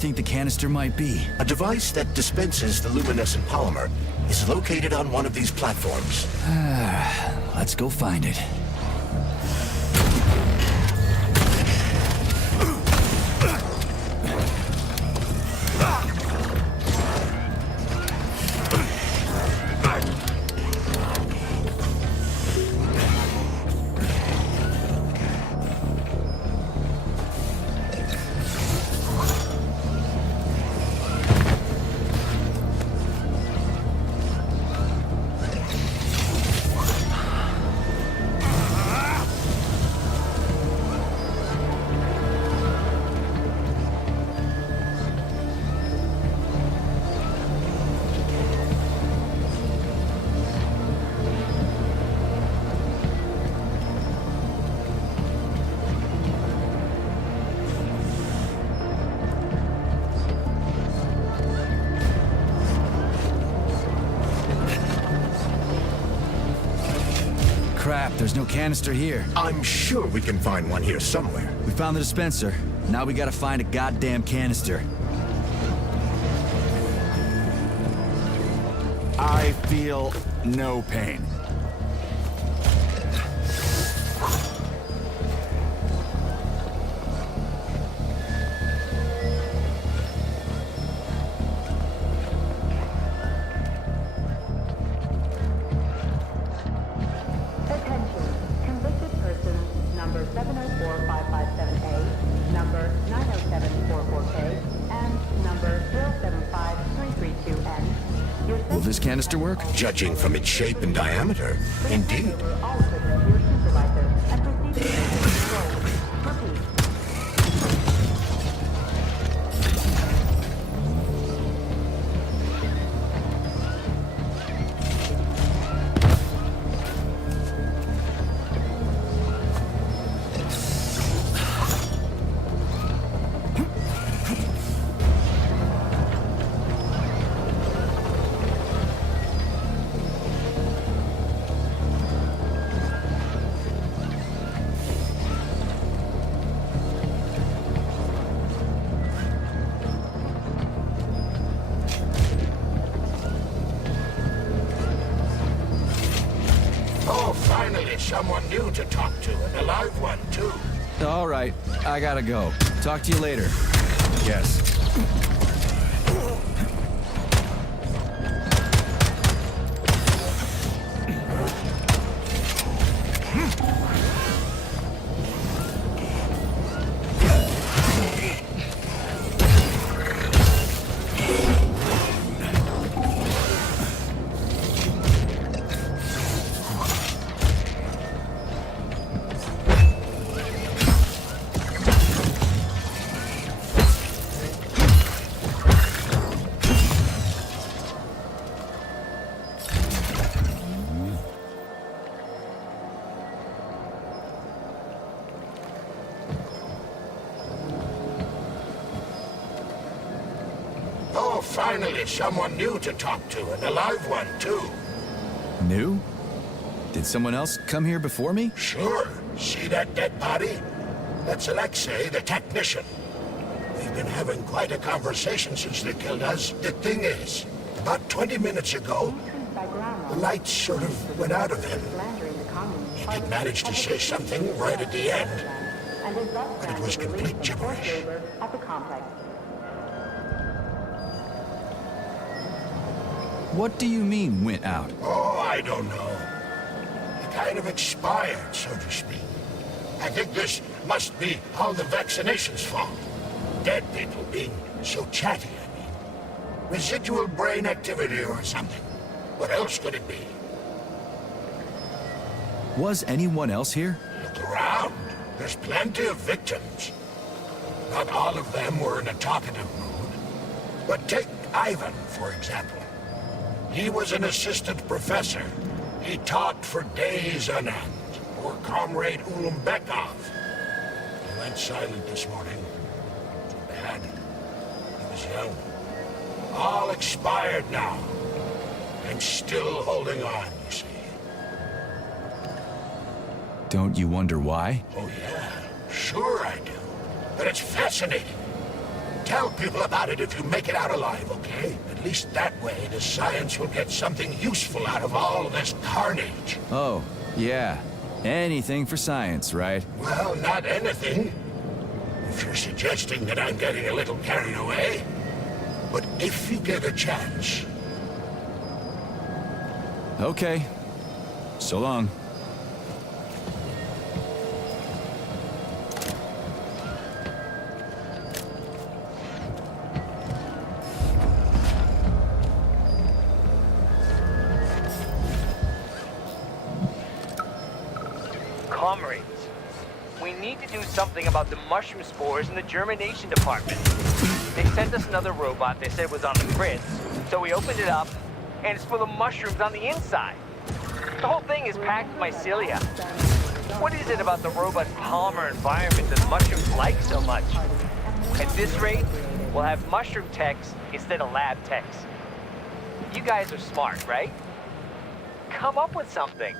think the canister might be? A device that dispenses the luminescent polymer is located on one of these platforms. Let's go find it. Crap, there's no canister here. I'm sure we can find one here somewhere. We found the dispenser. Now we gotta find a goddamn canister. I feel no pain. Attention. Convicted persons number 704-557A, number 90744K, and number 075332N. Will this canister work? Judging from its shape and diameter, indeed. All equipment to your supervisor and proceed to control. Repeat. Oh, finally, someone new to talk to, and a live one, too. All right, I gotta go. Talk to you later. Yes. Oh, finally, someone new to talk to, and a live one, too. New? Did someone else come here before me? Sure. See that dead body? That's Alexei, the technician. We've been having quite a conversation since they killed us. The thing is, about 20 minutes ago, the lights sort of went out of him. He did manage to say something right at the end, but it was complete gibberish. What do you mean, went out? Oh, I don't know. He kind of expired, so to speak. I think this must be all the vaccination's fault. Dead people being so chatty, I mean. Residual brain activity or something. What else could it be? Was anyone else here? Look around. There's plenty of victims. Not all of them were in a talkative mood. But take Ivan, for example. He was an assistant professor. He taught for days on end. Poor comrade Ulumbekov. He went silent this morning. Too bad. He was young. All expired now. And still holding on, you see. Don't you wonder why? Oh, yeah. Sure I do. But it's fascinating. tell people about it if you make it out alive, okay? At least that way the science will get something useful out of all this carnage. Oh, yeah. Anything for science, right? Well, not anything. If you're suggesting that I'm getting a little carried away. But if you get a chance, Okay. So long. Comrades, we need to do something about the mushroom spores in the germination department. They sent us another robot they said was on the grids, so we opened it up, and it's full of mushrooms on the inside. The whole thing is packed with mycelia. What is it about the robot's polymer environment that mushrooms like so much? At this rate, we'll have mushroom techs instead of lab techs. You guys are smart, right? Come up with something.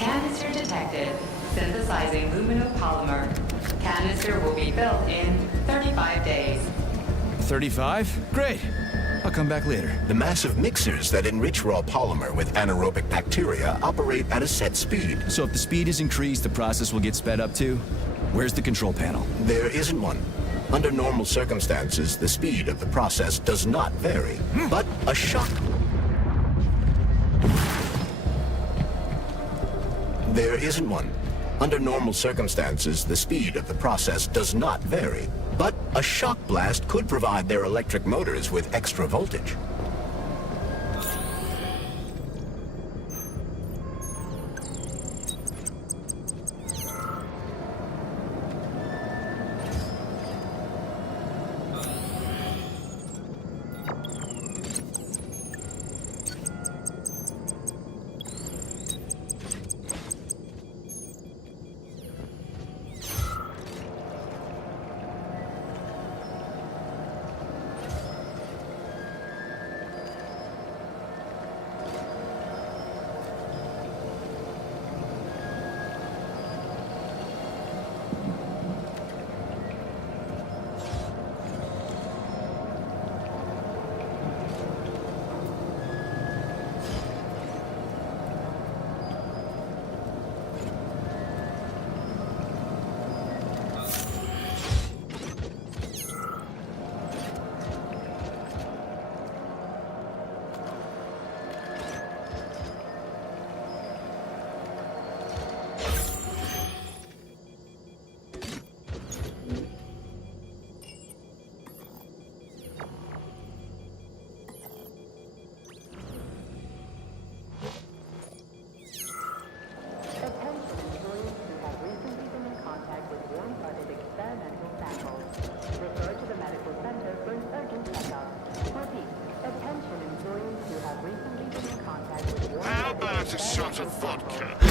Canister detected. Synthesizing luminopolymer. Canister will be built in 35 days. 35? Great. I'll come back later. The massive mixers that enrich raw polymer with anaerobic bacteria operate at a set speed. So if the speed is increased, the process will get sped up too? Where's the control panel? There isn't one. Under normal circumstances, the speed of the process does not vary. But a shock... There isn't one. Under normal circumstances, the speed of the process does not vary. But a shock blast could provide their electric motors with extra voltage. how about a shot of vodka?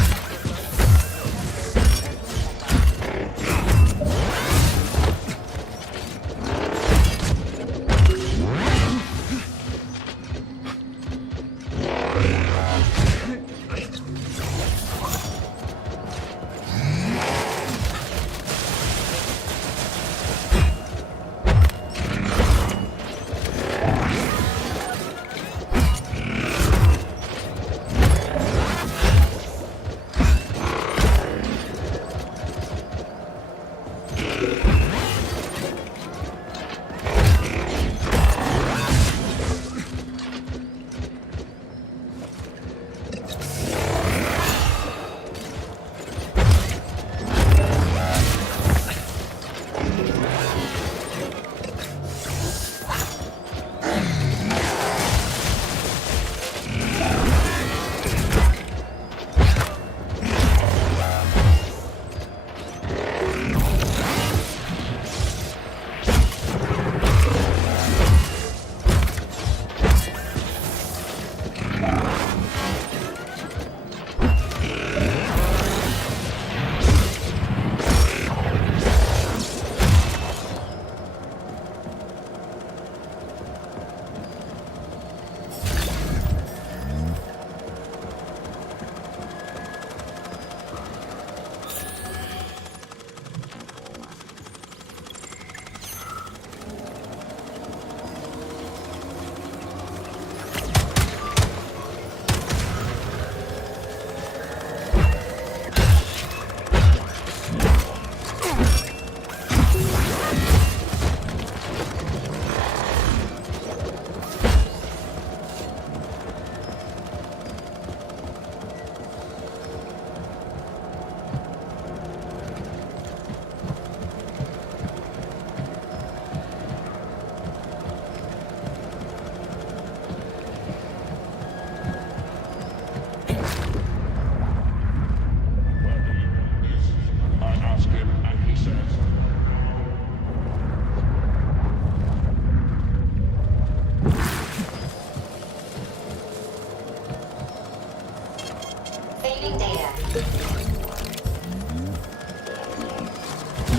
Fading data.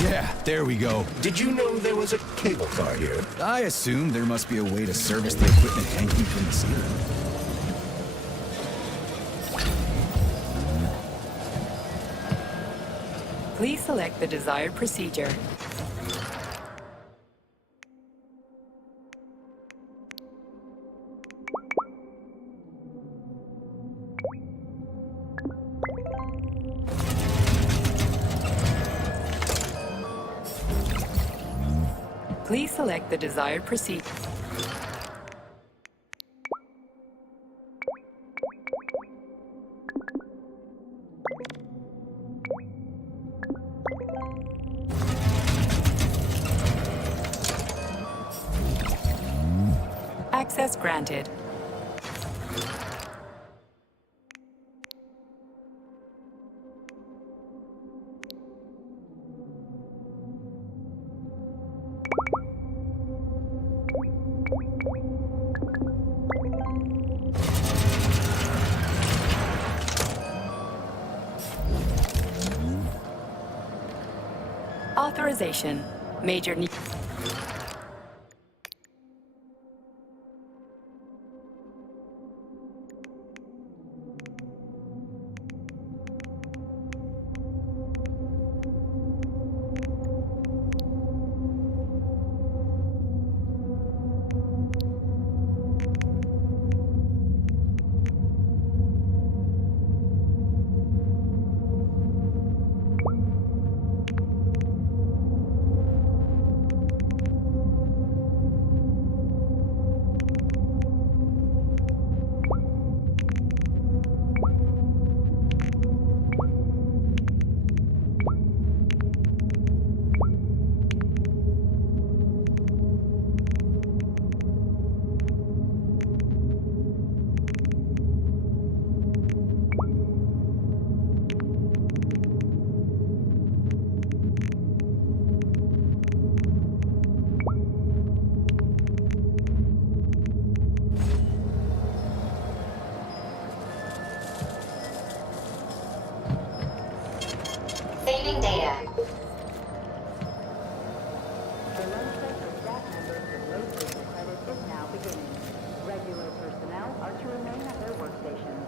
Yeah, there we go. Did you know there was a cable car here? I assume there must be a way to service the equipment hanging from the ceiling. Please select the desired procedure. Please select the desired procedure. Access granted. Authorization. Major need. Failing data. The loan set for staff members with low social credit is now beginning. Regular personnel are to remain at their workstations.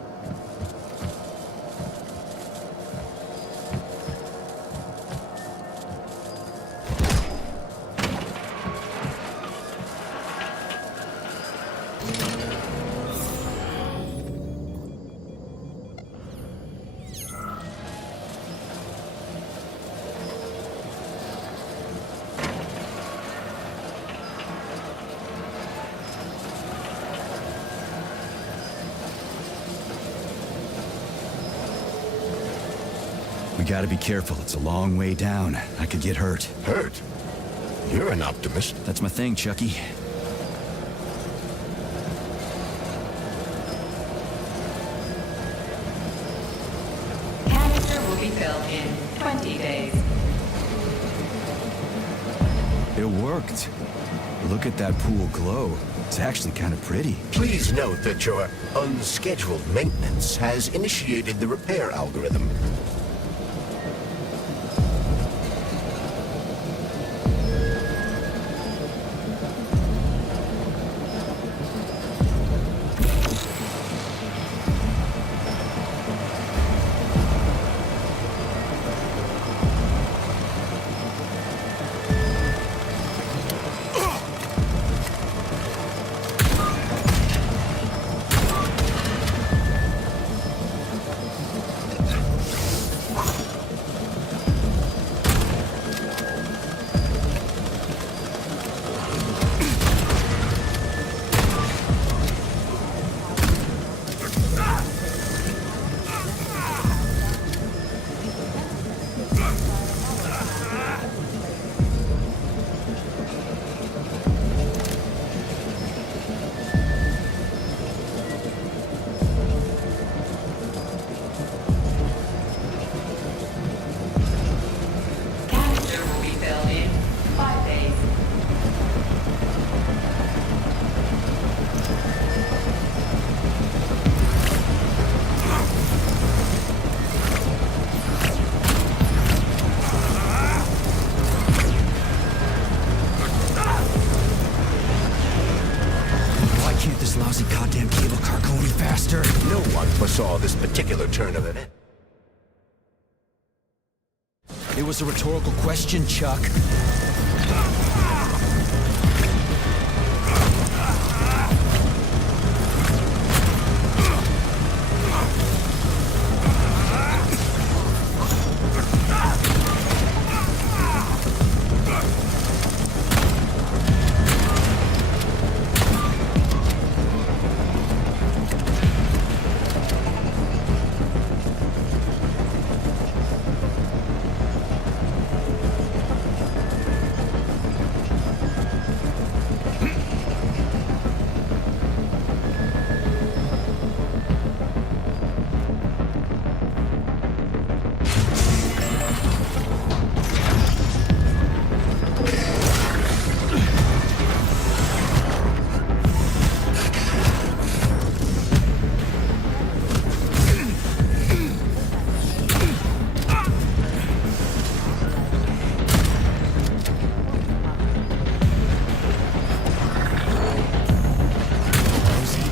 We gotta be careful. It's a long way down. I could get hurt. Hurt? You're an optimist. That's my thing, Chucky. Canister will be filled in 20 days. It worked. Look at that pool glow. It's actually kind of pretty. Please note that your unscheduled maintenance has initiated the repair algorithm. particular turn of events. It was a rhetorical question, Chuck.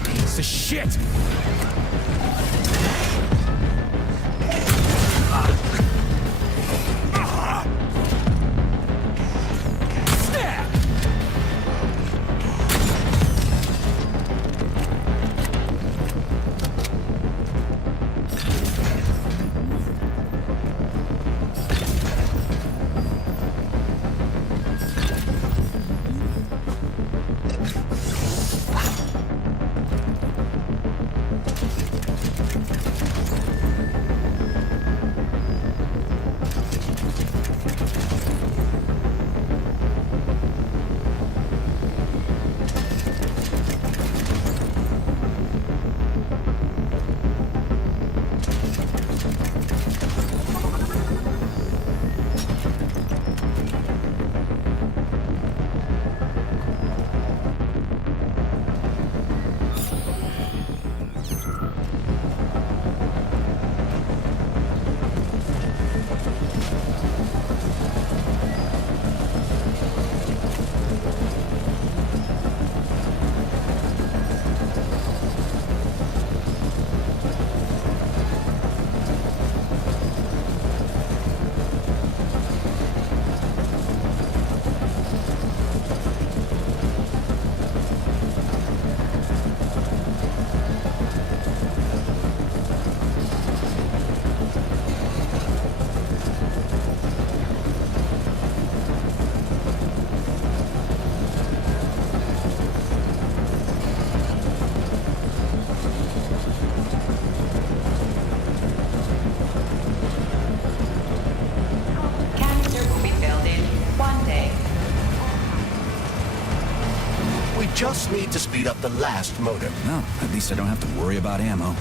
Piece of shit! Canister will be filled in 1 day. We just need to speed up the last motor. No, at least I don't have to worry about ammo.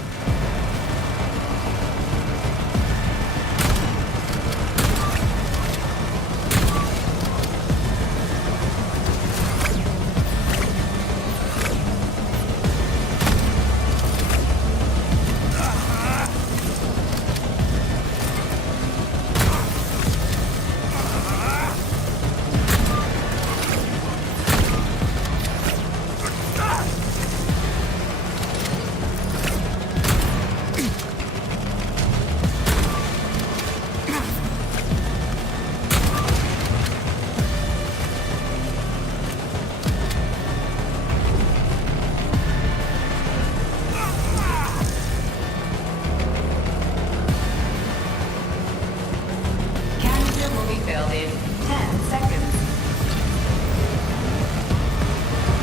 Canister will be filled in 10 seconds.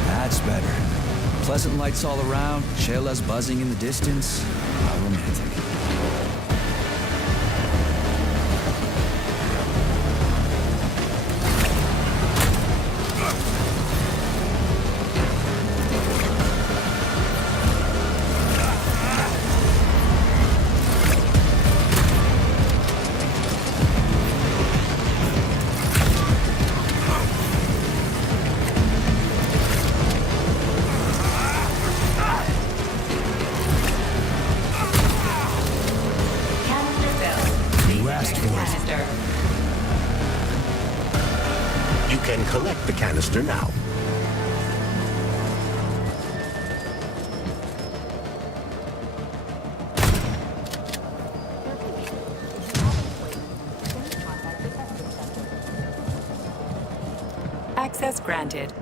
That's better. Pleasant lights all around, Shayla's buzzing in the distance. How romantic. Canister filled. You asked for it. Canister. You can collect the canister now. Access granted.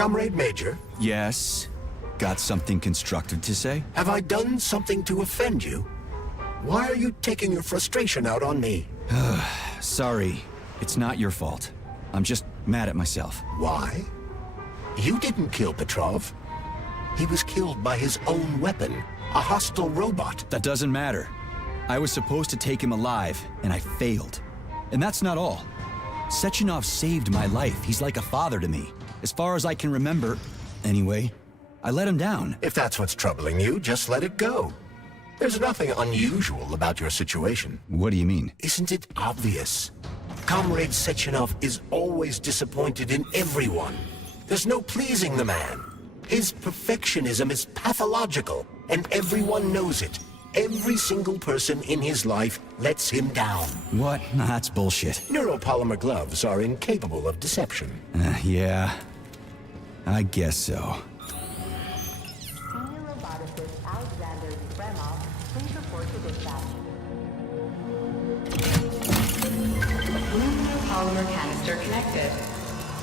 Comrade Major, Yes? Got something constructive to say? have I done something to offend you? Why are you taking your frustration out on me? Sorry, it's not your fault. I'm just mad at myself. Why? You didn't kill Petrov. He was killed by his own weapon, a hostile robot. That doesn't matter. I was supposed to take him alive, and I failed. And that's not all. Sechenov saved my life. He's like a father to me. As far as I can remember, anyway, I let him down. If that's what's troubling you, just let it go. There's nothing unusual about your situation. What do you mean? Isn't it obvious? Comrade Sechenov is always disappointed in everyone. There's no pleasing the man. His perfectionism is pathological, and everyone knows it. Every single person in his life lets him down. What? Nah, that's bullshit. Neuropolymer gloves are incapable of deception. Yeah. I guess so. Senior roboticist Alexander Yefremov, please report to dispatch. Aluminum polymer canister connected.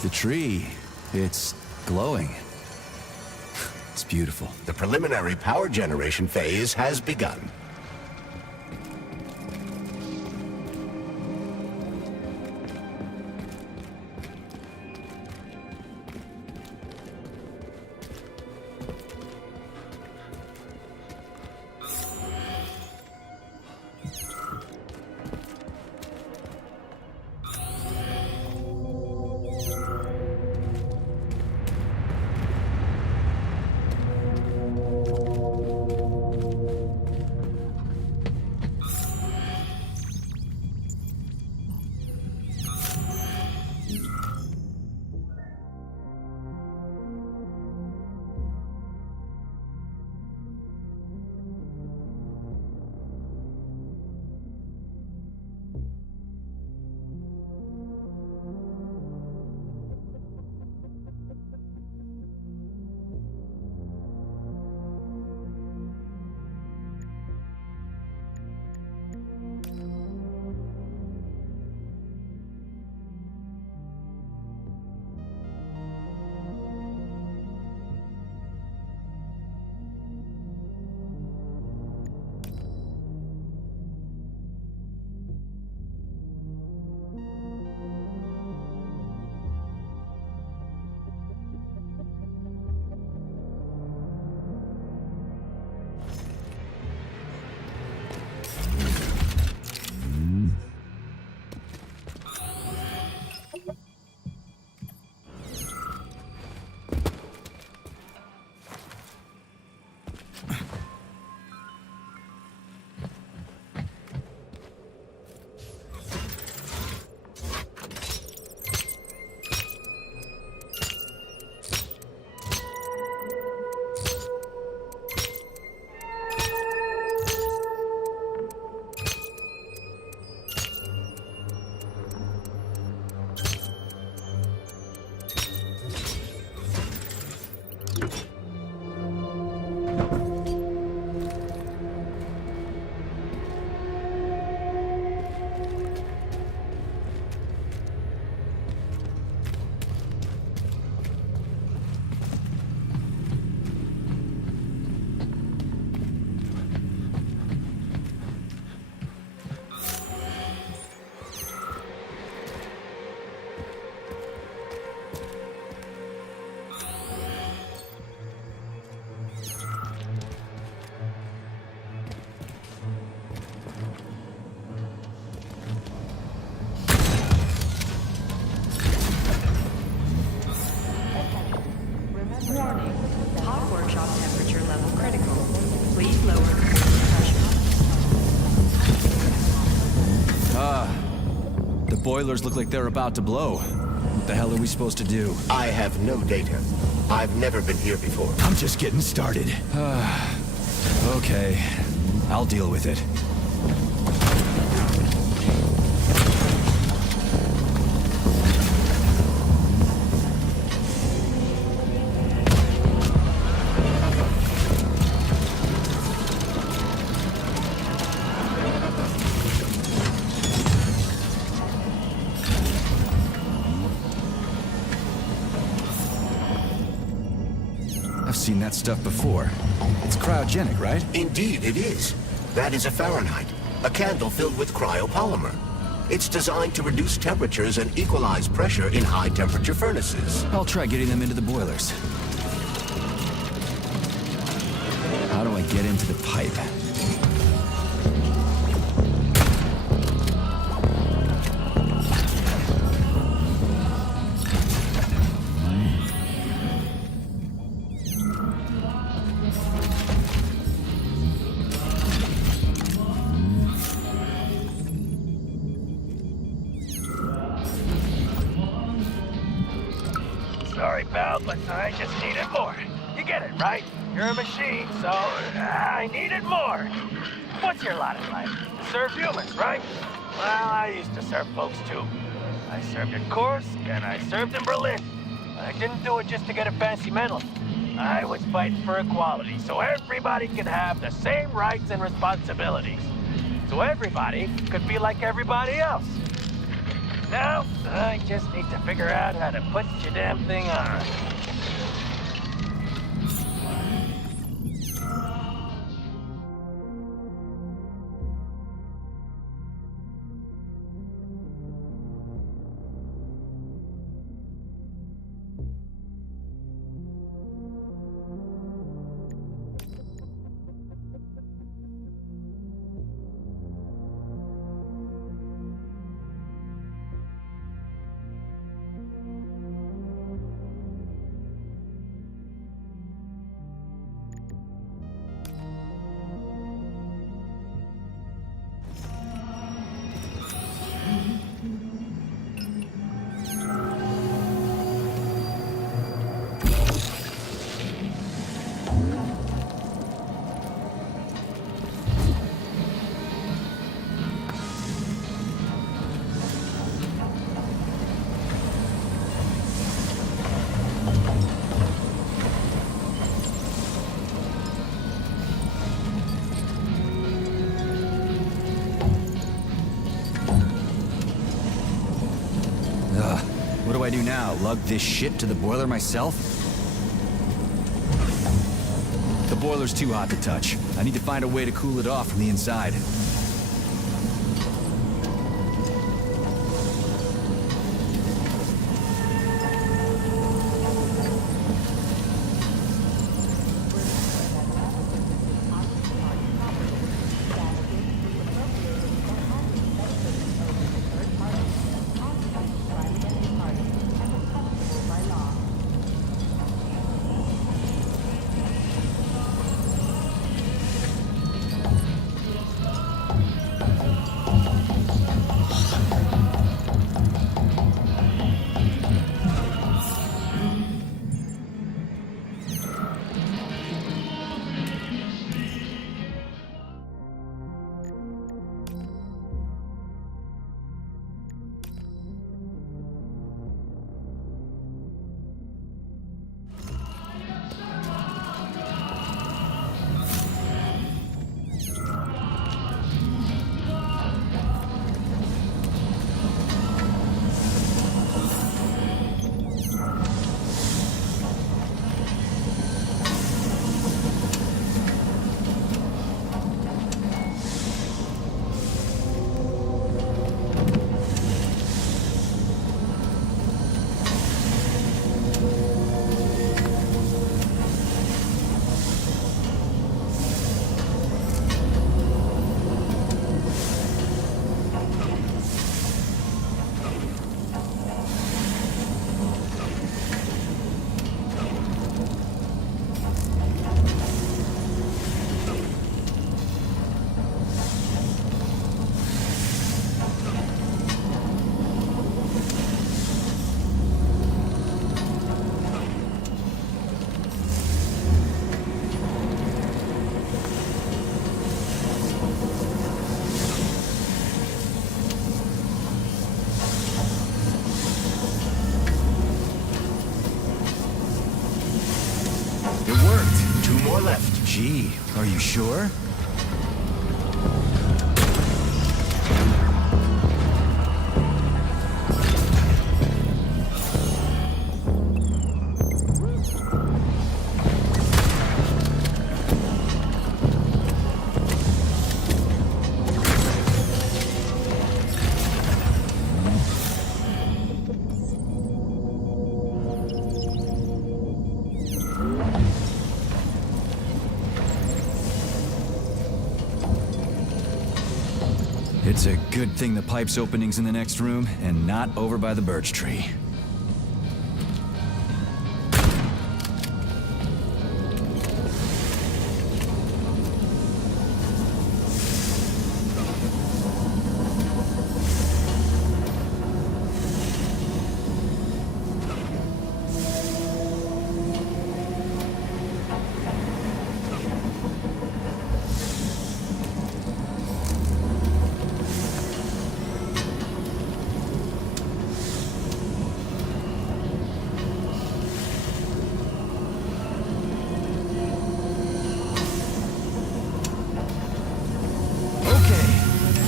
The tree, it's glowing. It's beautiful. The preliminary power generation phase has begun. boilers look like they're about to blow. What the hell are we supposed to do? I have no data. I've never been here before. I'm just getting started. Okay, I'll deal with it. I've seen that stuff before. It's cryogenic, right? Indeed, it is. That is a Fahrenheit, a candle filled with cryopolymer. It's designed to reduce temperatures and equalize pressure in high-temperature furnaces. I'll try getting them into the boilers. How do I get into the pipe? Sorry, pal, but I just needed more. You get it, right? You're a machine, so I needed more. What's your lot in life? Serve humans, right? Well, I used to serve folks too. I served in Kursk and I served in Berlin. I didn't do it just to get a fancy medal. I was fighting for equality, so everybody could have the same rights and responsibilities. So everybody could be like everybody else. Now, I just need to figure out how to put your damn thing on. What do I do now? Lug this shit to the boiler myself? The boiler's too hot to touch. I need to find a way to cool it off from the inside. You sure? It's a good thing the pipe's opening's in the next room and not over by the birch tree.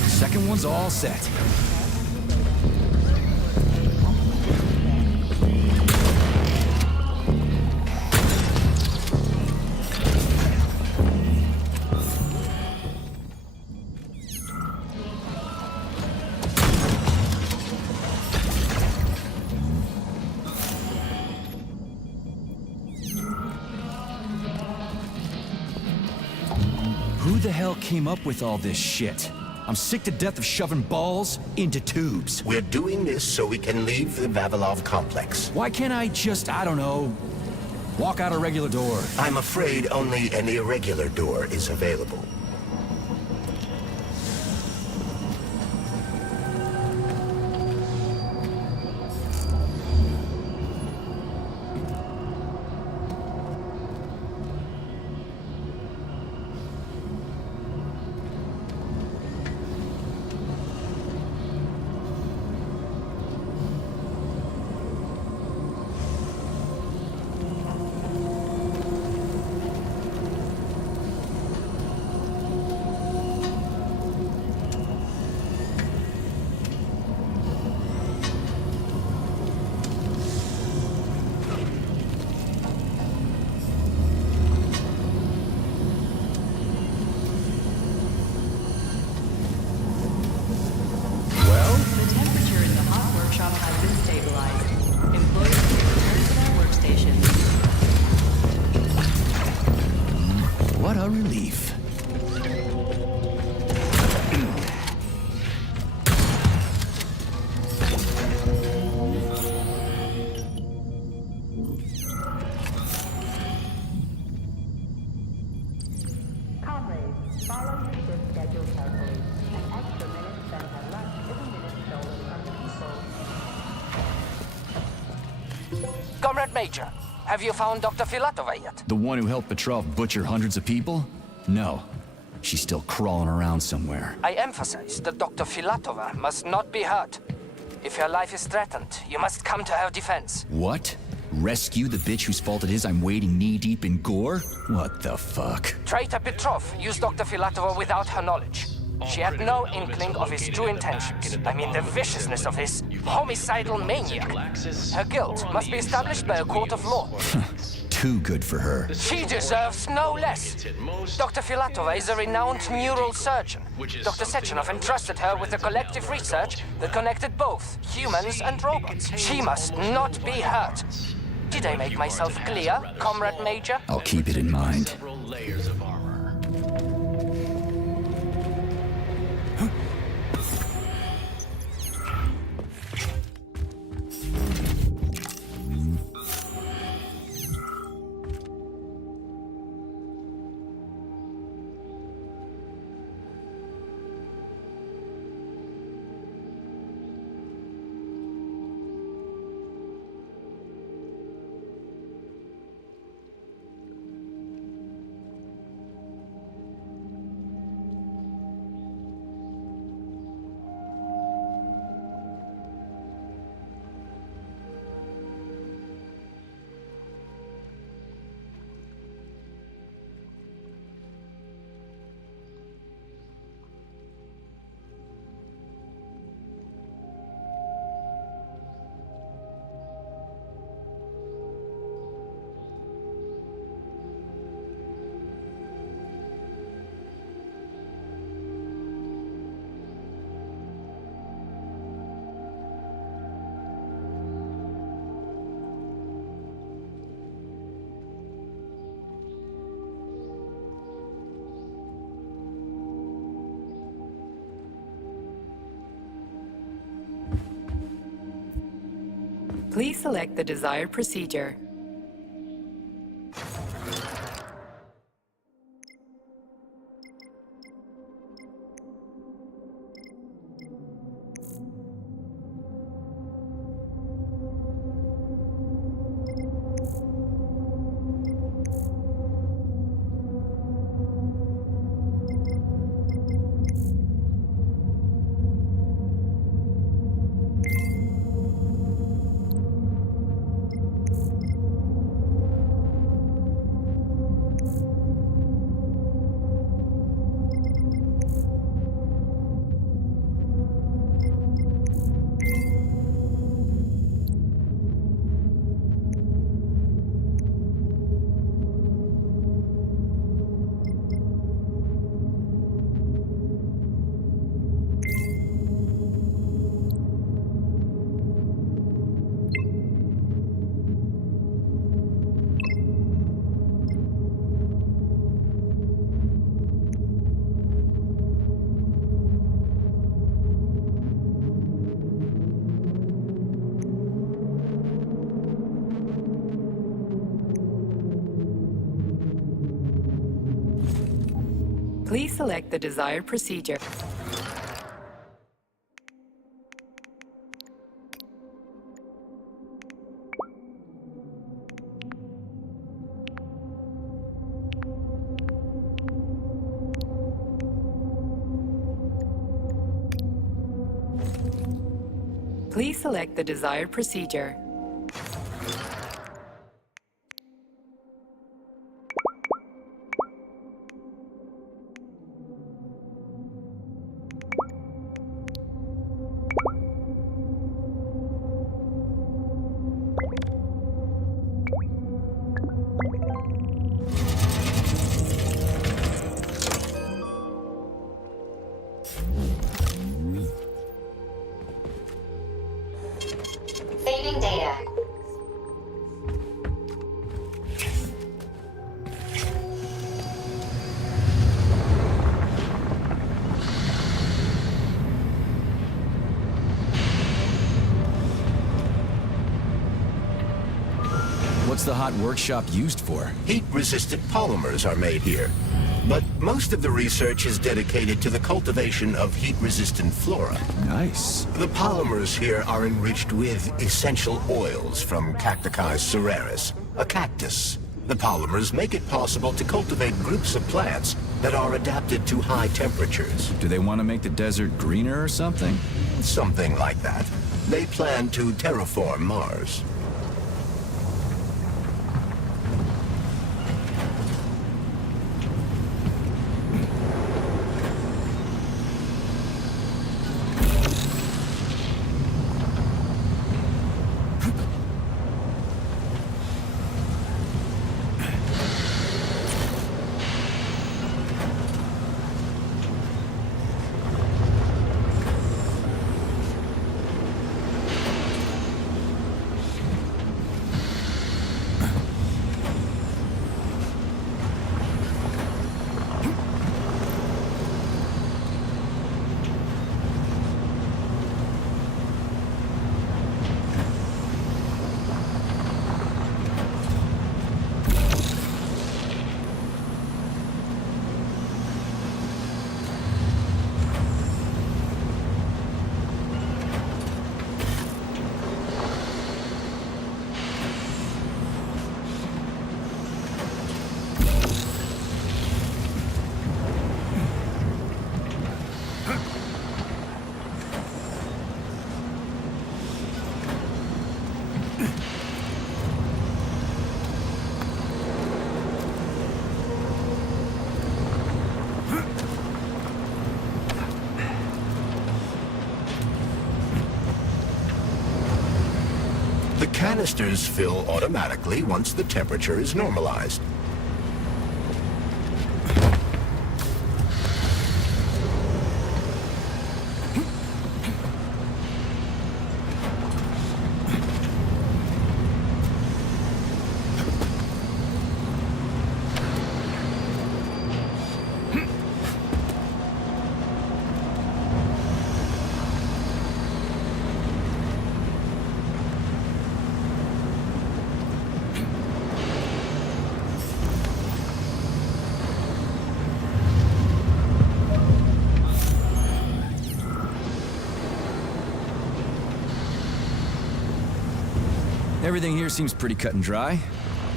Second one's all set. Who the hell came up with all this shit? I'm sick to death of shoving balls into tubes. We're doing this so we can leave the Vavilov complex. Why can't I just, I don't know, walk out a regular door? I'm afraid only an irregular door is available. The temperature in the hot workshop has been stabilized. Employees can return to their workstations. What a relief. Comrades, follow your shift schedule carefully. An extra minute spent at lunch is a minute stolen from the people. Comrade Major, have you found Dr. Filatova yet? The one who helped Petrov butcher hundreds of people? No. She's still crawling around somewhere. I emphasize that Dr. Filatova must not be hurt. If her life is threatened, you must come to her defense. What? Rescue the bitch whose fault it is I'm wading knee-deep in gore? What the fuck? Traitor Petrov used Dr. Filatova without her knowledge. She had no inkling of his true intentions. I mean, the viciousness of his homicidal maniac. Her guilt must be established by a court of law. Too good for her. She deserves no less. Dr. Filatova is a renowned neural surgeon. Dr. Sechenov entrusted her with the collective research that connected both humans and robots. She must not be hurt. Did I make myself clear, Comrade Major? I'll keep it in mind. Please select the desired procedure. Please select the desired procedure. Please select the desired procedure. Saving data. What's the hot workshop used for? Heat-resistant polymers are made here. But most of the research is dedicated to the cultivation of heat-resistant flora. Nice. The polymers here are enriched with essential oils from Cacticus cereris, a cactus. The polymers make it possible to cultivate groups of plants that are adapted to high temperatures. Do they want to make the desert greener or something? Something like that. They plan to terraform Mars. The canisters fill automatically once the temperature is normalized. Everything here seems pretty cut and dry.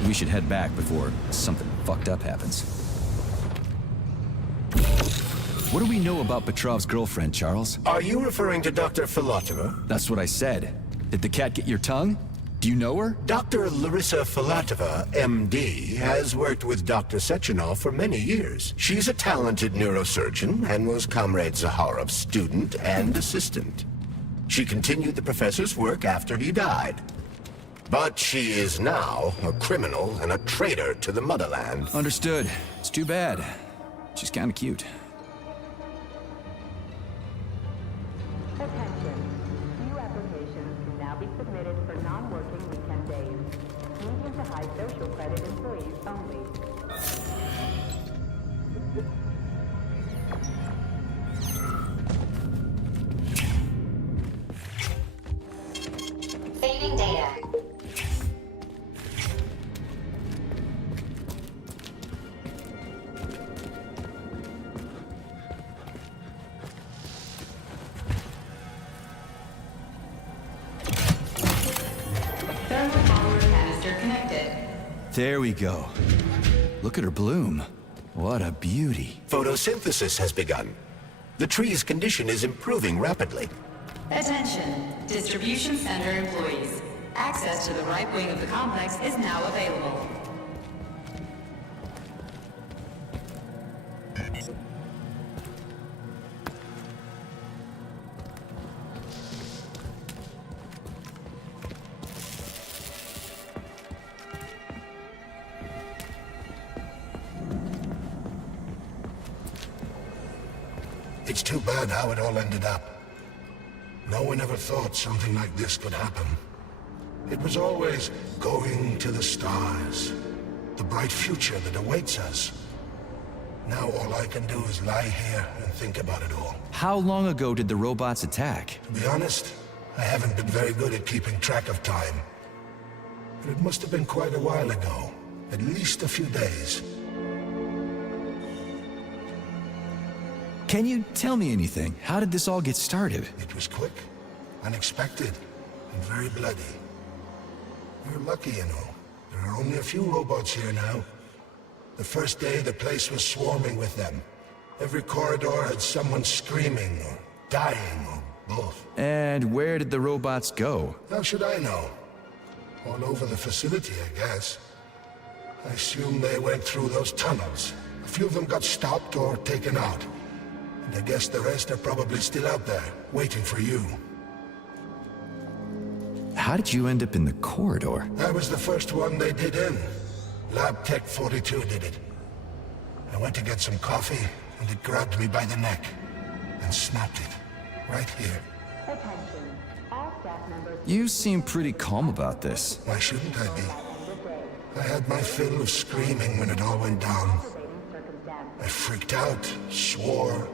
We should head back before something fucked up happens. What do we know about Petrov's girlfriend, Charles? Are you referring to Dr. Filatova? That's what I said. Did the cat get your tongue? Do you know her? Dr. Larissa Filatova, MD, has worked with Dr. Sechenov for many years. She's a talented neurosurgeon and was Comrade Zaharov's student and assistant. She continued the professor's work after he died. But she is now a criminal and a traitor to the motherland. Understood. It's too bad. She's kinda cute. Attention. New applications can now be submitted for non-working weekend days. Medium to high social credit employees only. Saving data. Thermal power canister connected. There we go. Look at her bloom. What a beauty. Photosynthesis has begun. The tree's condition is improving rapidly. Attention, distribution center employees. Access to the right wing of the complex is now available. It's too bad how it all ended up. No one ever thought something like this could happen. It was always going to the stars, the bright future that awaits us. Now all I can do is lie here and think about it all. How long ago did the robots attack? To be honest, I haven't been very good at keeping track of time. But it must have been quite a while ago, at least a few days. Can you tell me anything? How did this all get started? It was quick, unexpected, and very bloody. You're lucky, you know. There are only a few robots here now. The first day, the place was swarming with them. Every corridor had someone screaming, or dying, or both. And where did the robots go? How should I know? All over the facility, I guess. I assume they went through those tunnels. A few of them got stopped or taken out. And I guess the rest are probably still out there, waiting for you. How did you end up in the corridor? I was the first one they did in. Lab Tech 42 did it. I went to get some coffee, and it grabbed me by the neck. And snapped it. Right here. Attention. All staff members. You seem pretty calm about this. Why shouldn't I be? I had my fill of screaming when it all went down. I freaked out, swore,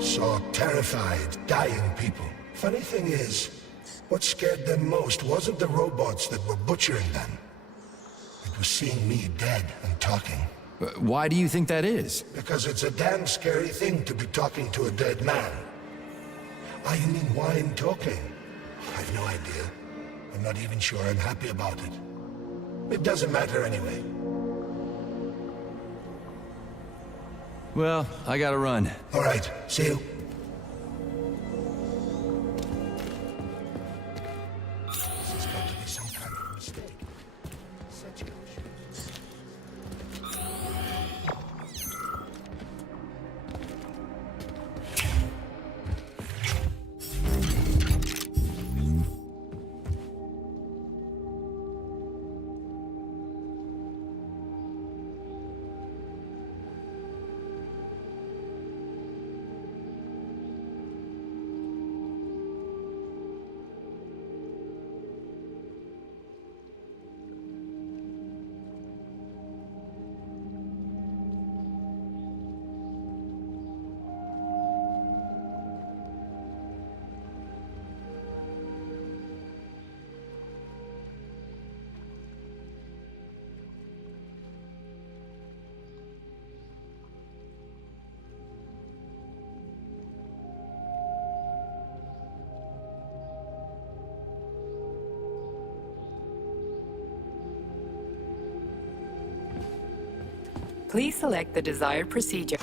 saw terrified, dying people. Funny thing is, what scared them most wasn't the robots that were butchering them. It was seeing me dead and talking. Why do you think that is? Because it's a damn scary thing to be talking to a dead man. Ah, you mean why I'm talking? I've no idea. I'm not even sure I'm happy about it. It doesn't matter anyway. Well, I gotta run. All right, see you. This has got to be some kind of mistake. Please select the desired procedure.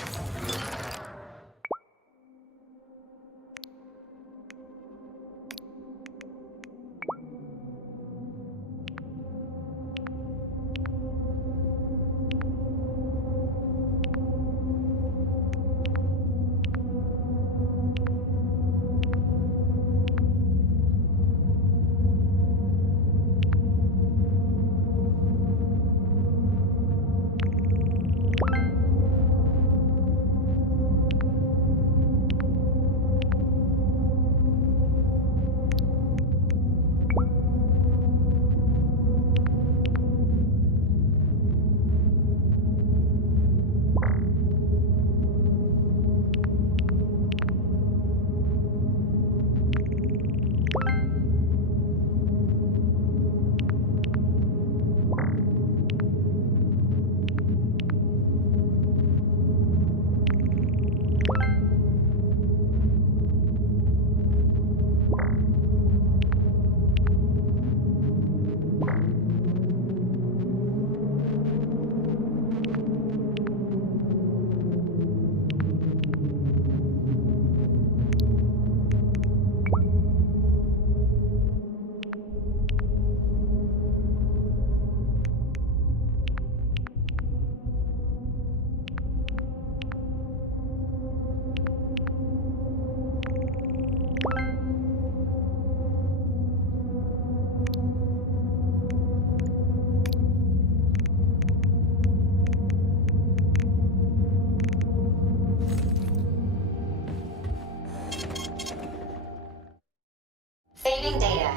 Saving data.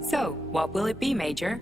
So, what will it be, Major?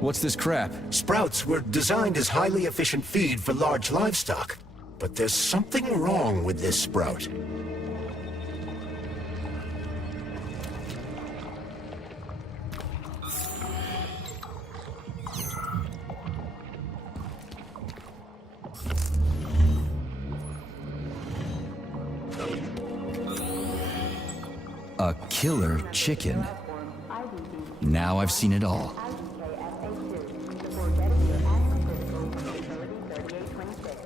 What's this crap? Sprouts were designed as highly efficient feed for large livestock. But there's something wrong with this sprout. A killer chicken. Now I've seen it all. Before getting your annual physical from Facility 3826.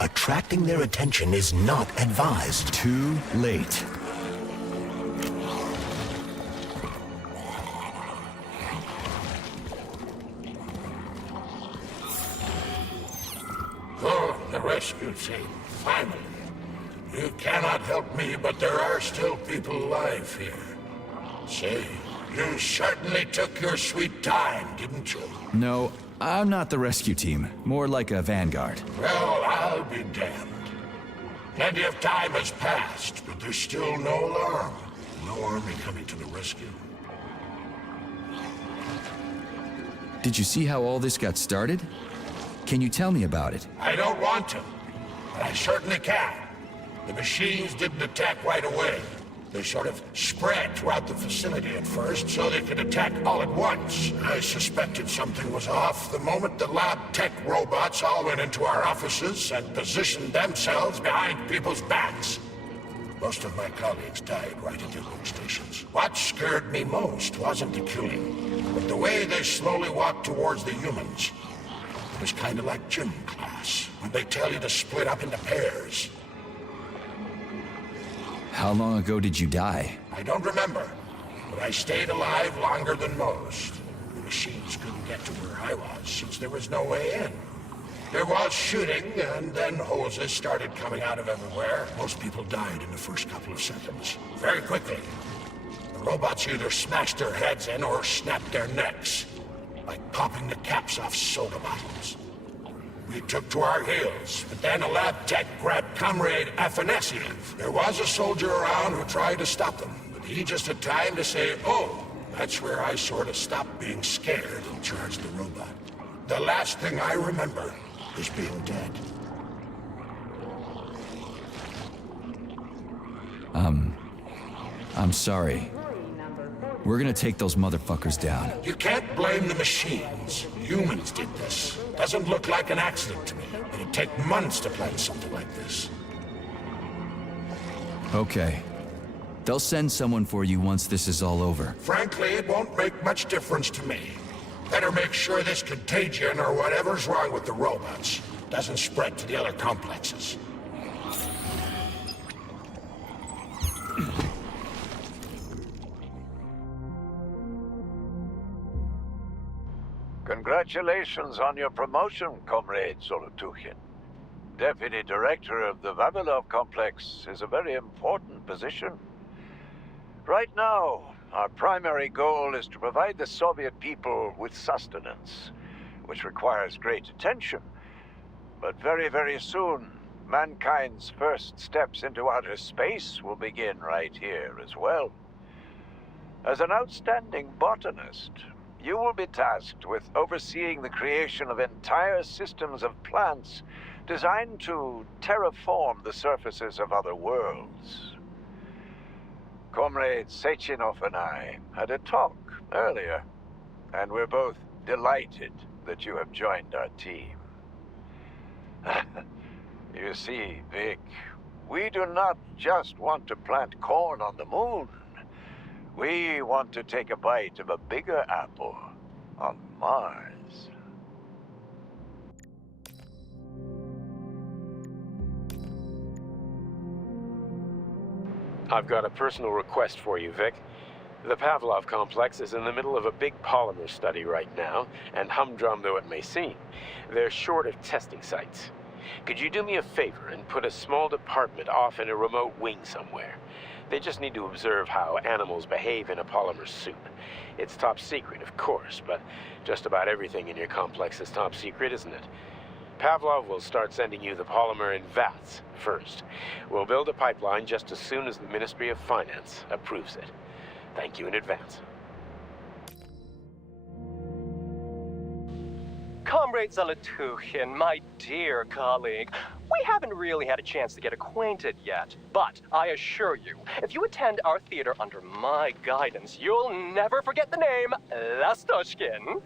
Attracting their attention is not advised. Too late. Oh, the rescue team, finally. You cannot help me, but there are still people alive here. Say, you certainly took your sweet time, didn't you? No, I'm not the rescue team. More like a vanguard. Well, I'll be damned. Plenty of time has passed, but there's still no alarm. No army coming to the rescue. Did you see how all this got started? Can you tell me about it? I don't want to, but I certainly can. The machines didn't attack right away. They sort of spread throughout the facility at first, so they could attack all at once. I suspected something was off the moment the lab tech robots all went into our offices and positioned themselves behind people's backs. Most of my colleagues died right at their workstations. What scared me most wasn't the killing, but the way they slowly walked towards the humans. It was kind of like gym class, when they tell you to split up into pairs. How long ago did you die? I don't remember, but I stayed alive longer than most. The machines couldn't get to where I was, since there was no way in. There was shooting, and then hoses started coming out of everywhere. Most people died in the first couple of seconds. Very quickly. The robots either smashed their heads in or snapped their necks. like popping the caps off soda bottles. We took to our heels, but then a lab tech grabbed Comrade Afanasiev. There was a soldier around who tried to stop them, but he just had time to say, oh, that's where I sort of stopped being scared and charged the robot. The last thing I remember is being dead. I'm sorry. We're gonna take those motherfuckers down. You can't blame the machines. Humans did this. Doesn't look like an accident to me. It'd take months to plan something like this. Okay. They'll send someone for you once this is all over. Frankly, it won't make much difference to me. Better make sure this contagion or whatever's wrong with the robots doesn't spread to the other complexes. Congratulations on your promotion, Comrade Zolotukhin. Deputy Director of the Vavilov Complex is a very important position. Right now, our primary goal is to provide the Soviet people with sustenance, which requires great attention. But very, very soon, mankind's first steps into outer space will begin right here as well. As an outstanding botanist, you will be tasked with overseeing the creation of entire systems of plants designed to terraform the surfaces of other worlds. Comrade Sechenov and I had a talk earlier, and we're both delighted that you have joined our team. You see, Vic, we do not just want to plant corn on the moon. We want to take a bite of a bigger apple on Mars. I've got a personal request for you, Vic. The Pavlov complex is in the middle of a big polymer study right now, and humdrum though it may seem, they're short of testing sites. Could you do me a favor and put a small department off in a remote wing somewhere? They just need to observe how animals behave in a polymer soup. It's top secret, of course, but just about everything in your complex is top secret, isn't it? Pavlov will start sending you the polymer in vats first. We'll build a pipeline just as soon as the Ministry of Finance approves it. Thank you in advance. Comrade Zolotukhin, my dear colleague, we haven't really had a chance to get acquainted yet, but I assure you, if you attend our theater under my guidance, you'll never forget the name Lastoshkin.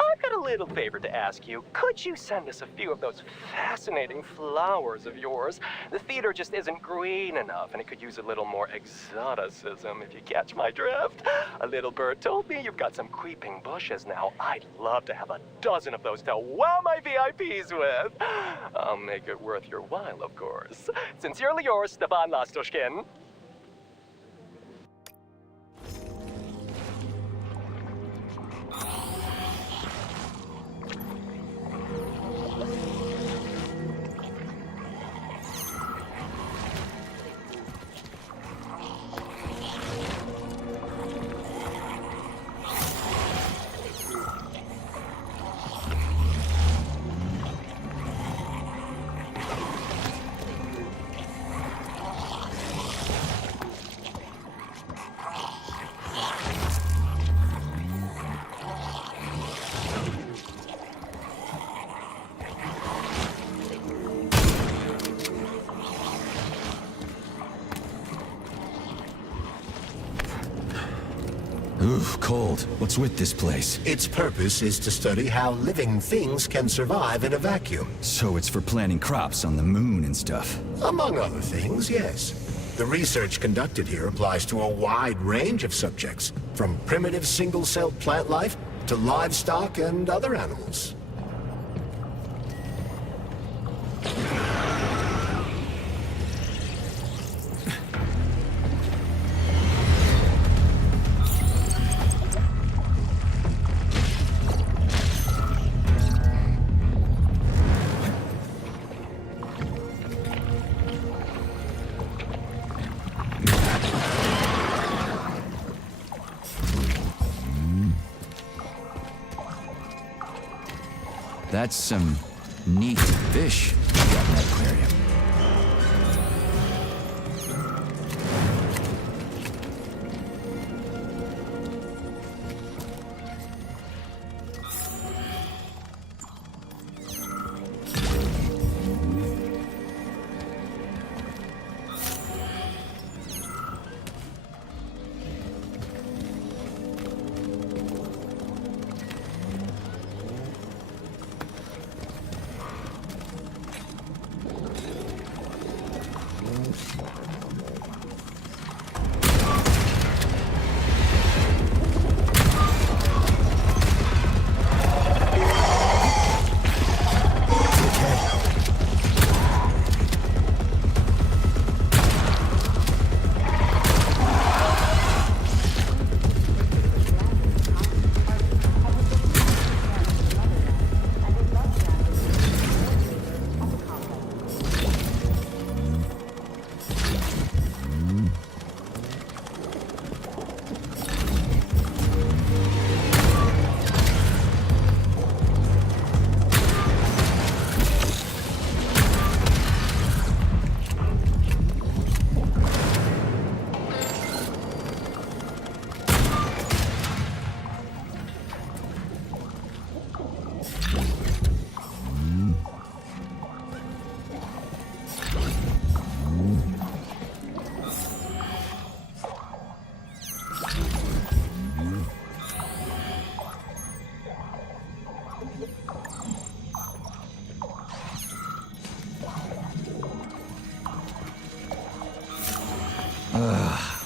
I've got a little favor to ask you. Could you send us a few of those fascinating flowers of yours? The theater just isn't green enough, and it could use a little more exoticism, if you catch my drift. A little bird told me you've got some creeping bushes now. I'd love to have a dozen of those to wow my VIPs with. I'll make it worth your while, of course. Sincerely yours, Stepan Lastoshkin. Oof, cold. What's with this place? Its purpose is to study how living things can survive in a vacuum. So it's for planting crops on the moon and stuff. Among other things, yes. The research conducted here applies to a wide range of subjects, from primitive single-celled plant life to livestock and other animals. That's some neat fish you got in that aquarium.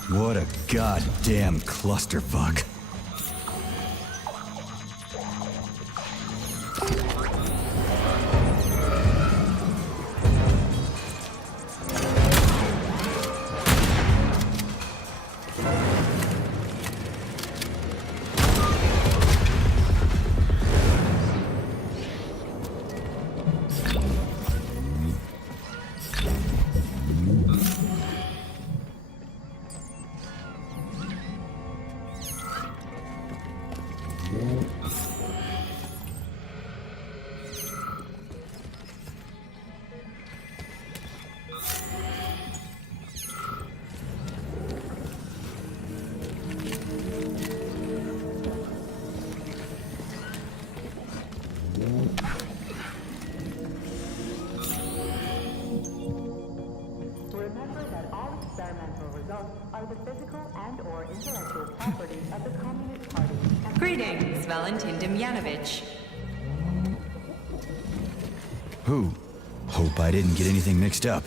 What a goddamn clusterfuck. Remember that all experimental results are the physical and/or intellectual property of the Communist Party. Greetings, Valentin Demyanovich. Who? Hope I didn't get anything mixed up.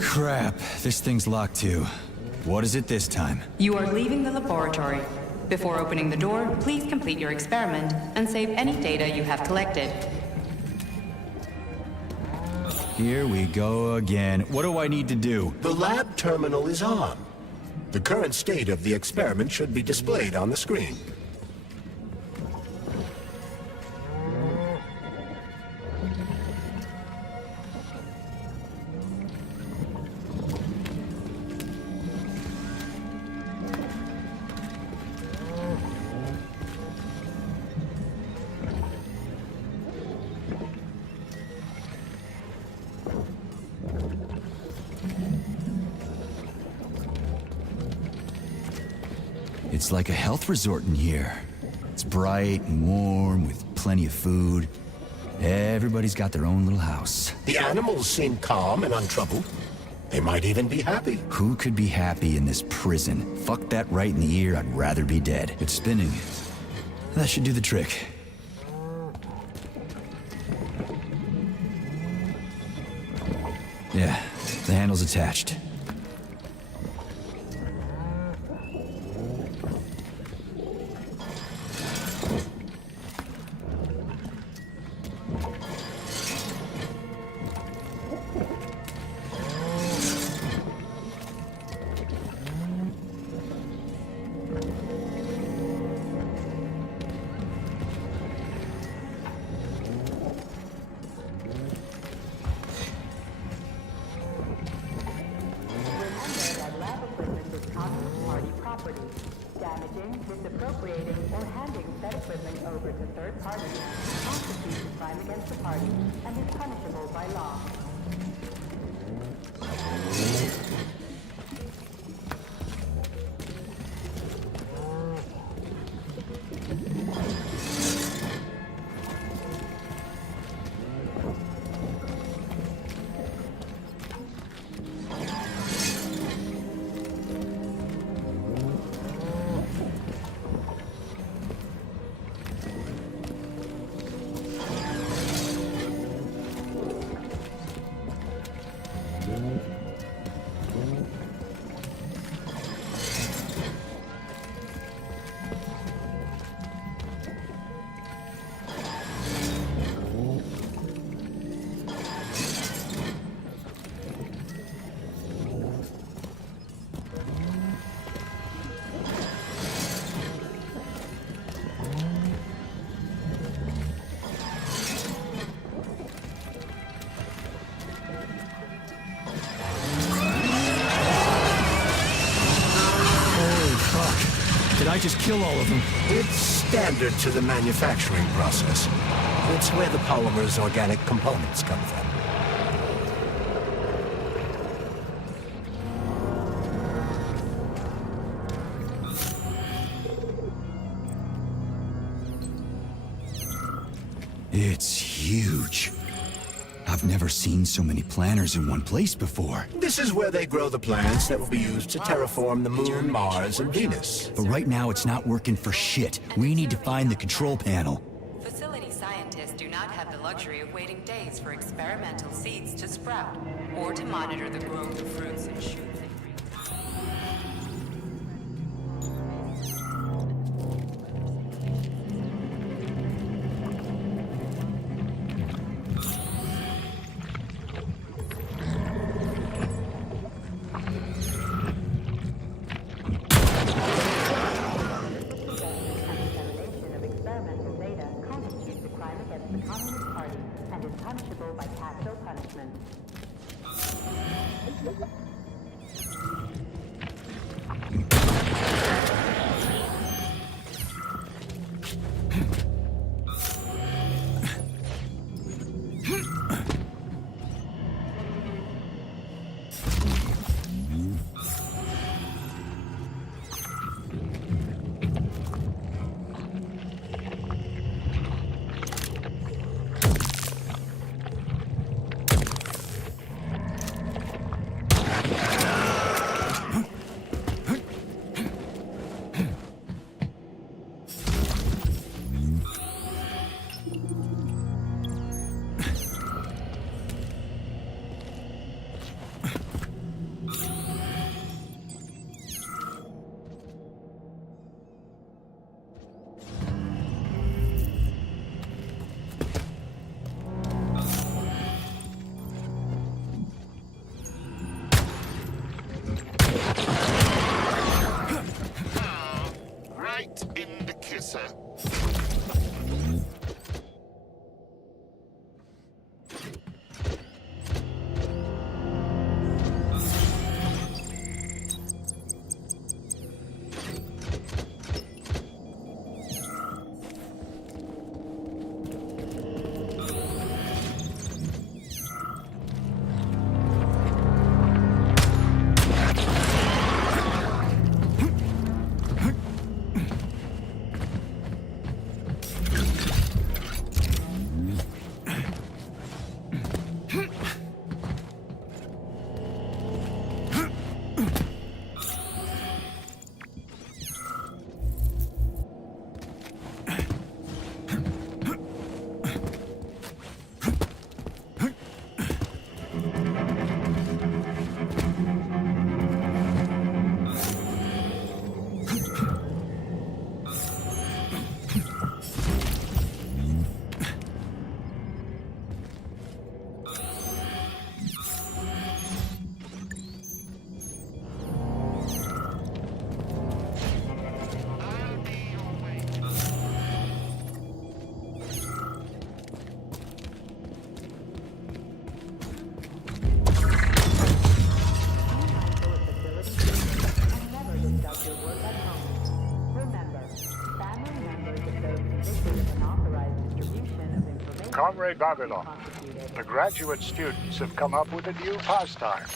Crap, this thing's locked too. What is it this time? You are leaving the laboratory. Before opening the door, please complete your experiment and save any data you have collected. Here we go again. What do I need to do? The lab terminal is on. The current state of the experiment should be displayed on the screen. It's like a health resort in here. It's bright and warm with plenty of food. Everybody's got their own little house. The animals seem calm and untroubled. They might even be happy. Who could be happy in this prison? Fuck that right in the ear, I'd rather be dead. It's spinning. That should do the trick. Yeah, the handle's attached. Damaging, misappropriating, or handing said equipment over to third parties constitutes a crime against the party and is punishable by law. Did I just kill all of them? It's standard to the manufacturing process. It's where the polymer's organic components come from. It's huge. I've never seen so many planners in one place before. This is where they grow the plants that will be used to terraform the Moon, Mars, and Venus. But right now it's not working for shit. We need to find the control panel. Facility scientists do not have the luxury of waiting days for experimental seeds to sprout, or to monitor the growth of fruits and shoots. The Communist Party and is punishable by capital punishment. Comrade Vavilov, the graduate students have come up with a new pastime.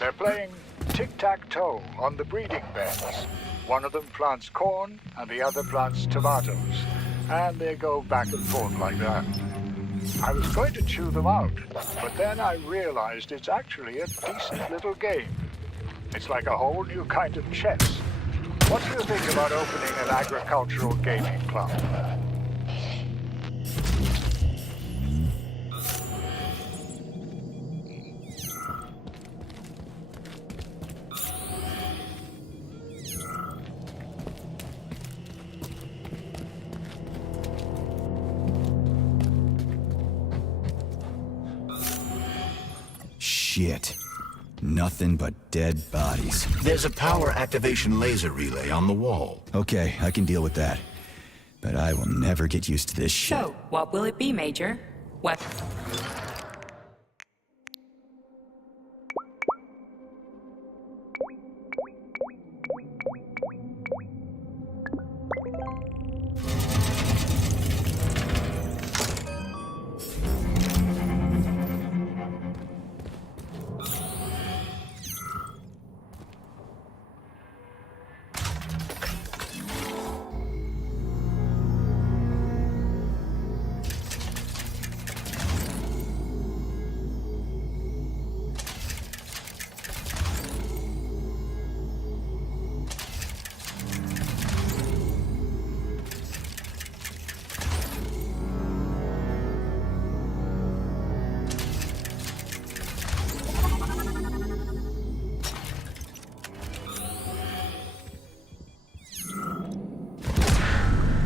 They're playing tic-tac-toe on the breeding beds. One of them plants corn, and the other plants tomatoes. And they go back and forth like that. I was going to chew them out, but then I realized it's actually a decent little game. It's like a whole new kind of chess. What do you think about opening an agricultural gaming club? Shit. Nothing but dead bodies. There's a power activation laser relay on the wall. Okay, I can deal with that. But I will never get used to this shit. So, what will it be, Major? What?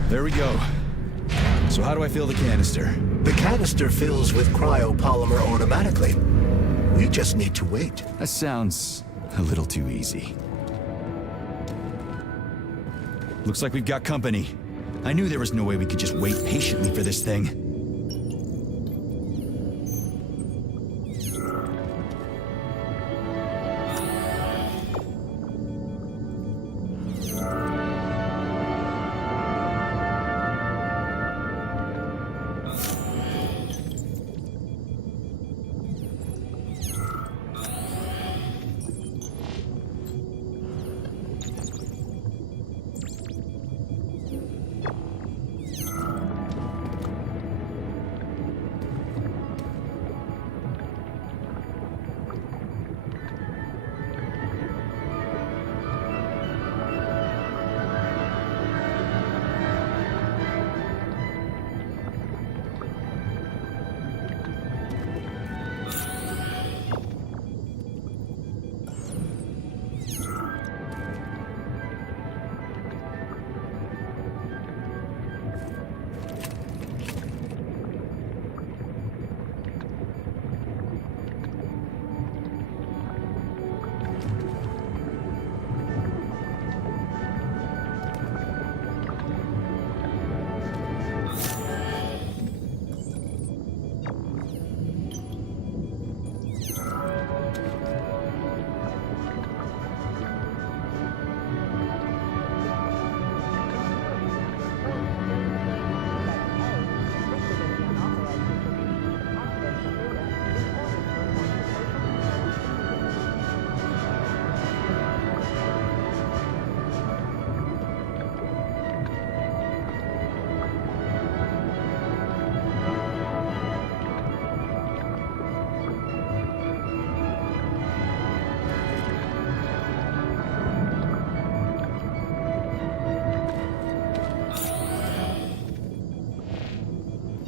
There we go. So how do I fill the canister? The canister fills with cryopolymer automatically. We just need to wait. That sounds a little too easy. Looks like we've got company. I knew there was no way we could just wait patiently for this thing.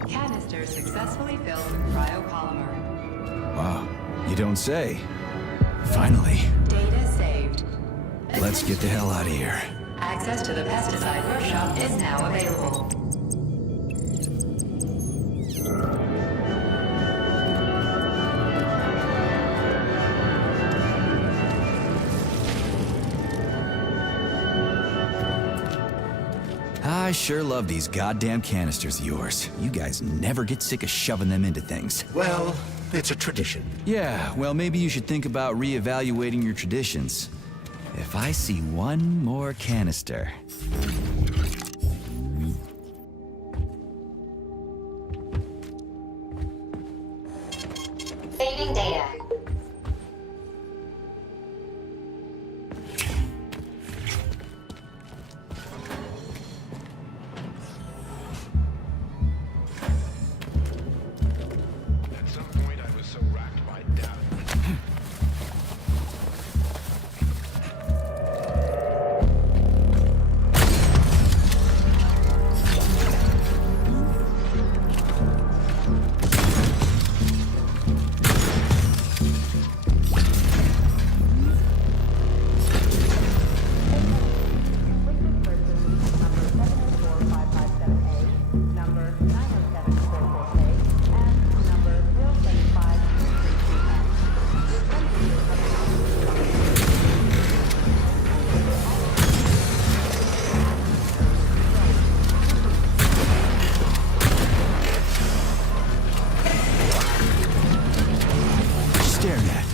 Canister successfully filled with cryopolymer. Wow, you don't say. Finally. Data saved. Let's get the hell out of here. Access to the pesticide workshop is now available. I sure love these goddamn canisters of yours. You guys never get sick of shoving them into things. Well, it's a tradition. Yeah, well, maybe you should think about reevaluating your traditions. If I see one more canister... Saving data. At some point, I was so racked by doubt. Staring at.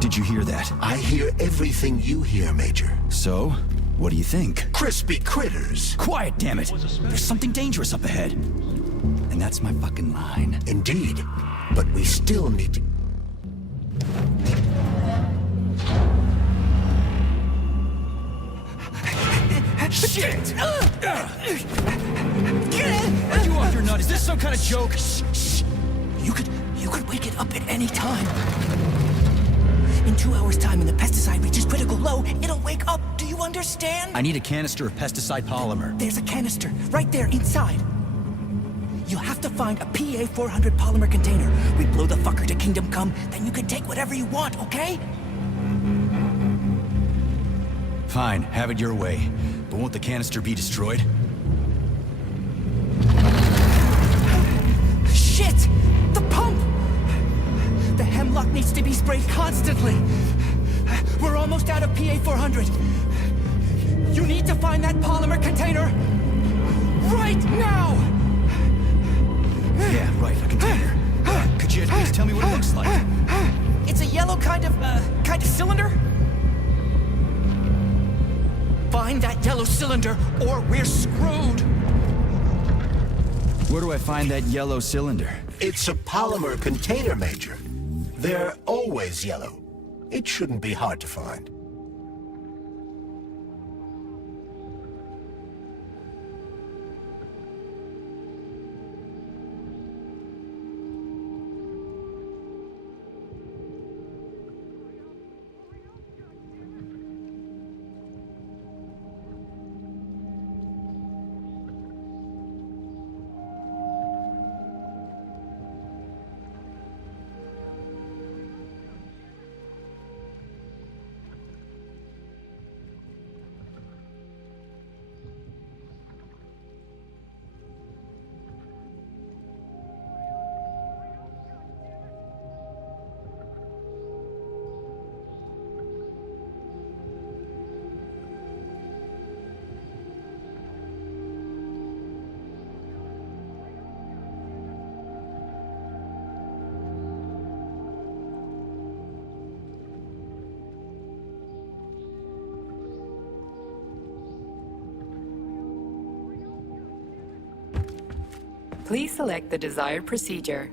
Did you hear that? I hear everything you hear, Major. So? What do you think? Crispy critters. Quiet, damn it! There's something dangerous up ahead. And that's my fucking line. Indeed. But we still need to... Shit! Are you off your nut? Is this some kind of joke? Shh. You could wake it up at any time. In 2 hours' time, when the pesticide reaches critical low, it'll wake up. Do you understand? I need a canister of pesticide polymer. There's a canister right there inside. You have to find a PA-400 polymer container. We blow the fucker to Kingdom Come, then you can take whatever you want, okay? Fine, have it your way. But won't the canister be destroyed? Shit! The pump! The hemlock needs to be sprayed constantly. We're almost out of PA-400. You need to find that polymer container right now! Yeah, right, a container. Could you at least tell me what it looks like? It's a yellow kind of cylinder? Find that yellow cylinder, or we're screwed! Where do I find that yellow cylinder? It's a polymer container, Major. They're always yellow. It shouldn't be hard to find. Please select the desired procedure.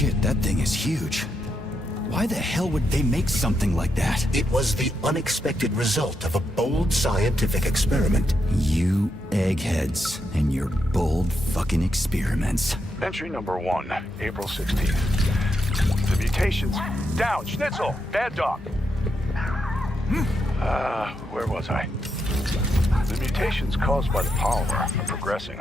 shit, that thing is huge. Why the hell would they make something like that? It was the unexpected result of a bold scientific experiment. You eggheads and your bold fucking experiments. Entry number 1, April 16th. The mutations... Down! Schnitzel! Bad dog! Where was I? The mutations caused by the polymer are progressing.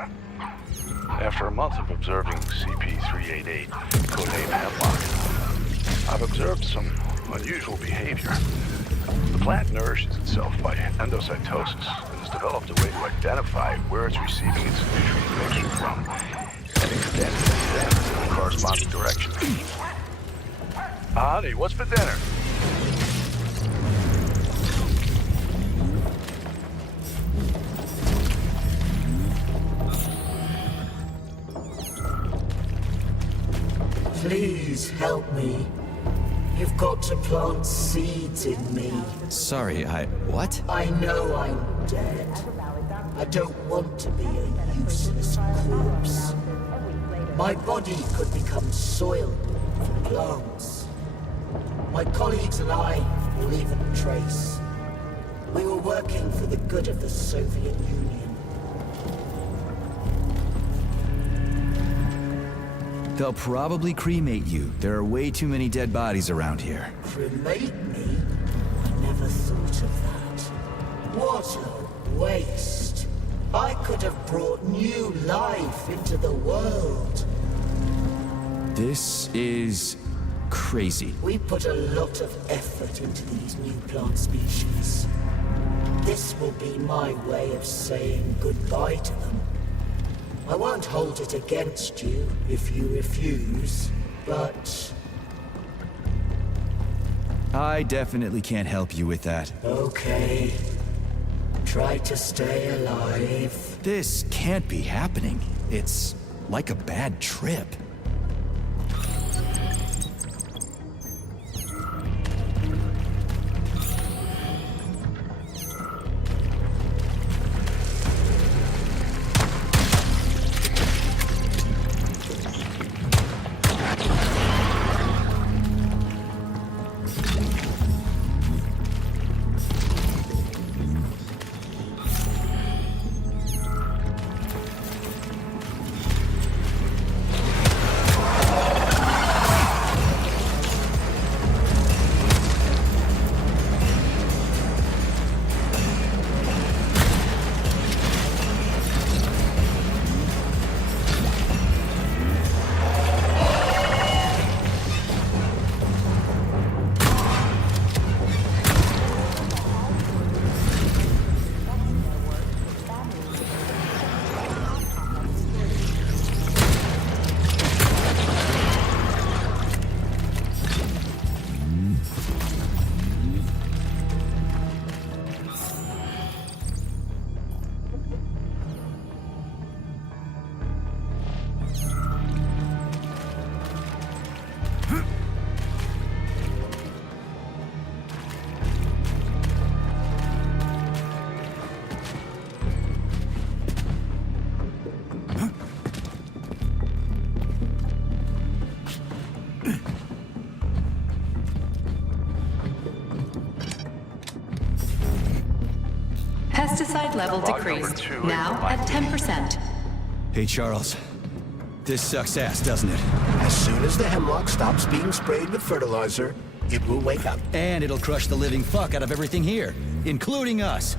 After a month of observing CP-388, codename Hemlock, I've observed some unusual behavior. The plant nourishes itself by endocytosis and has developed a way to identify where it's receiving its nutrient mixture from and extend it in the corresponding direction. Honey, what's for dinner? Please help me. You've got to plant seeds in me. Sorry, what? I know I'm dead. I don't want to be a useless corpse. My body could become soil for plants. My colleagues and I will leave a trace. We were working for the good of the Soviet Union. They'll probably cremate you. There are way too many dead bodies around here. Cremate me? I never thought of that. What a waste. I could have brought new life into the world. This is crazy. We put a lot of effort into these new plant species. This will be my way of saying goodbye to them. I won't hold it against you if you refuse, but... I definitely can't help you with that. Okay. Try to stay alive. This can't be happening. It's like a bad trip. Pesticide level decreased, now at 10%. Hey, Charles. This sucks ass, doesn't it? As soon as the hemlock stops being sprayed with fertilizer, it will wake up. And it'll crush the living fuck out of everything here, including us.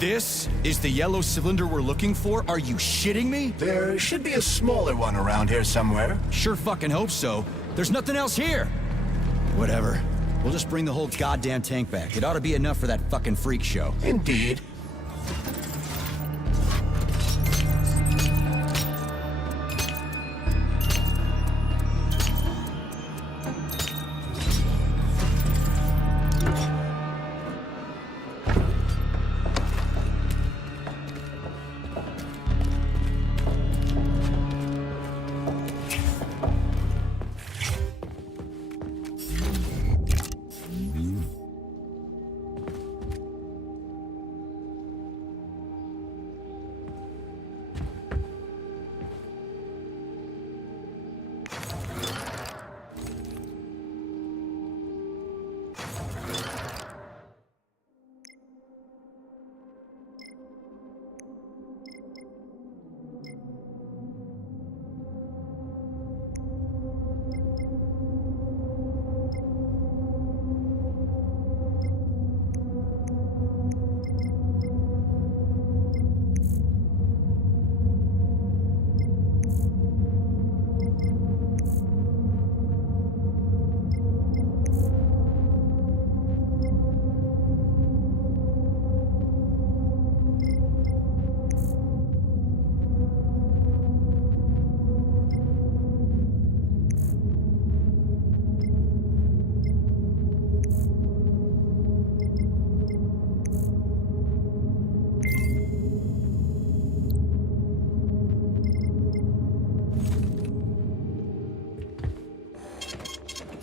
This is the yellow cylinder we're looking for? Are you shitting me? There should be a smaller one around here somewhere. Sure fucking hope so. There's nothing else here. Whatever. We'll just bring the whole goddamn tank back. It ought to be enough for that fucking freak show. Indeed.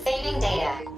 Saving data.